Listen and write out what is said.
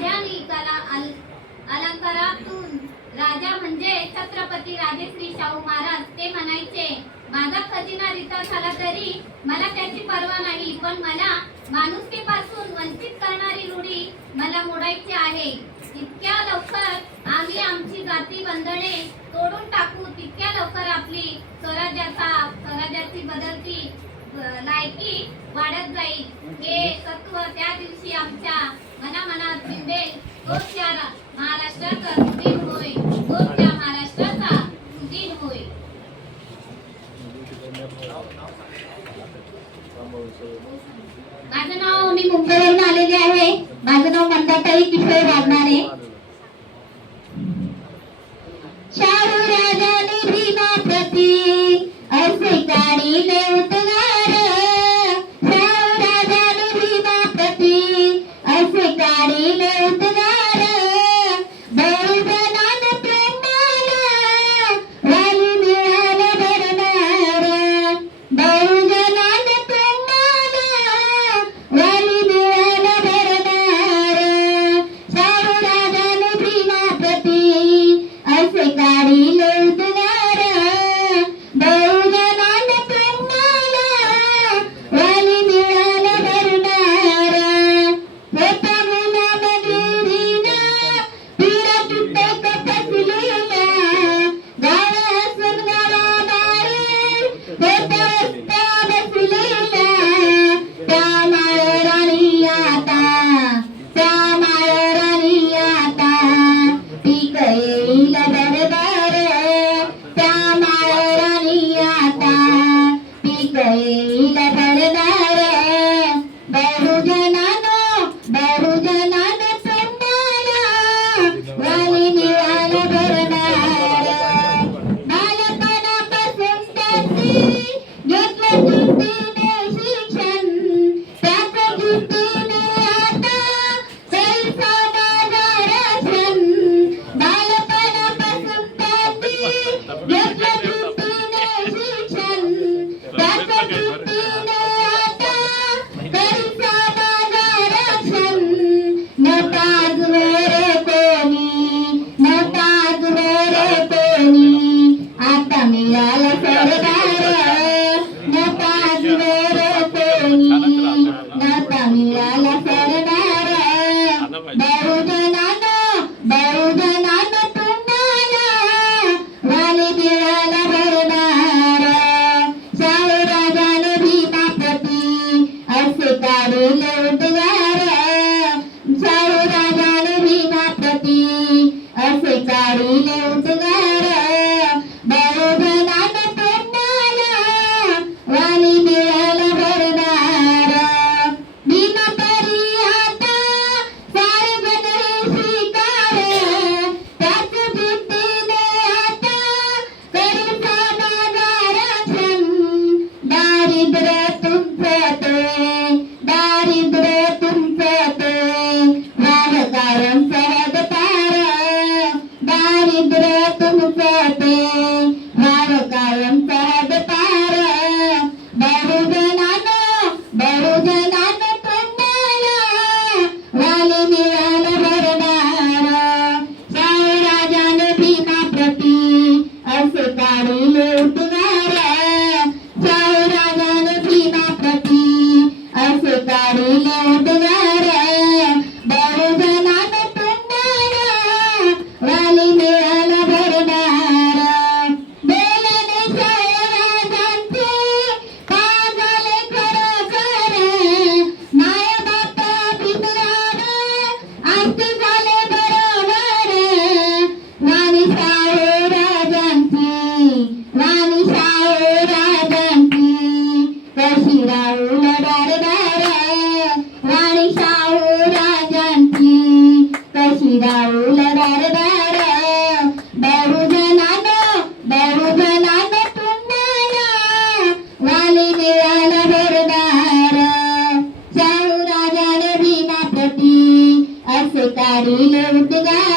साध्यानी अलंकारातून राजा म्हणजे छत्रपती राजश्री शाहू महाराज ते म्हणायचे, माझा खजिना रिता झाला तरी मला त्याची पर्वा नाही, पण मला माणुसकीपासून वंचित करणारी रूढी मला मोडायची आहे. जितक्या लवकर आम्ही आमची जाती बंधने तोडून टाकू तितक्या लवकर आपली स्वराज्याची बदलती लायकी वाढत जाईल. हे तत्व त्या दिवशी आमच्या मनामनात बिंबेल. तोच त्या महाराष्ट्राचा सुदीन होय, तोच त्या महाराष्ट्राचा सुदीन होय. माझं नाव, मी मुंबईवरून आलेले आहे. माझं नाव मंदाताई किशोर वाघमारे. शाहू राजाने भीमा प्रती असे काढिले उद्गार. शाहू राजाने भीमा प्रती असे काढिले उद्गार. बहुजनान प्रेमाला वाली मिळाला भरणार. बहुजनान प्रेमाला वाली मिळाला भरणार. शाहू राजाने भीमा प्रती असे काढिले उद्गार. बहुजनान प्रेमाला वाली मिळाला भरणार. होता मुलामगिरीना पिरा कित्येक फसलेला. गाव हसून गावाबाहेर होता रस्ता बसलेला. त्या माळराणी आता, त्या माळराणी आता पीक येईल दरबार. त्या माळराणी आता पीक येईल दरबार. बहुजनानो बहुजनानो प्रेमाला वाली मिळाला भरणार. बालपणापासून त्यांनी घेतलं जिद्दीने शिक्षण. त्याचं जिद्दीने आता होईल समाजात रक्षण. बालपणापासून त्यांनी घेतलं जिद्दीने शिक्षण. त्याचं जिद्दीने आता होईल समाजात रक्षण. नव्हता आजवर कोणी, नव्हता आजवर कोणी, आता मिळालं सरदार. नव्हता आजवर कोणी, नव्हता मिळालं सरदार. बहुजनानो बहुजनानो तुम्हाला वाली मिळाला भरणार. शाहू राजाने भीमा प्रती असे काढिले उद्गार. शाहू राजाने भीमा प्रती असे काढिले उद्गार. बहुजनानो तुम्हाला वाली मिळाला भरणार. भीमा परी आता सारे जण स्वीकार. त्याच बुद्धीने आता करील समाजात रक्षण. दारिद्र्य तुमचं ते, दारिद्र्य तुमचं ते वाढ कायम सरहद पार. दारिद्र्य तुमचं ते वाढ कायम सरहद पार. बहुजनानो बहुजनानो तुम्हाला वाली मिळाला भरणार. शाहू राजाने भीमा प्रती असे काढिले उद्गार. शाहू राजाने भीमा प्रती असे काढिले उद्गार. बहुजनानो तुम्हाला वाली मिळाला भरणार. बोलणे शाहू राजांचे काय झाले खरोखर. माय बापा भिकल्यानं आमचे झाले बरोबर. वाणी शाहू राजांची, वाणी शाहू राजांची कशी राहुल दारदार. वाणी शाहू राजांची कशी राहुल दारदार. बहुजनानो बहुजनानो तुम्हाला वाली मिळाला भरणार. शाहू राजाने भीमा प्रती असे काढिले उद्गार.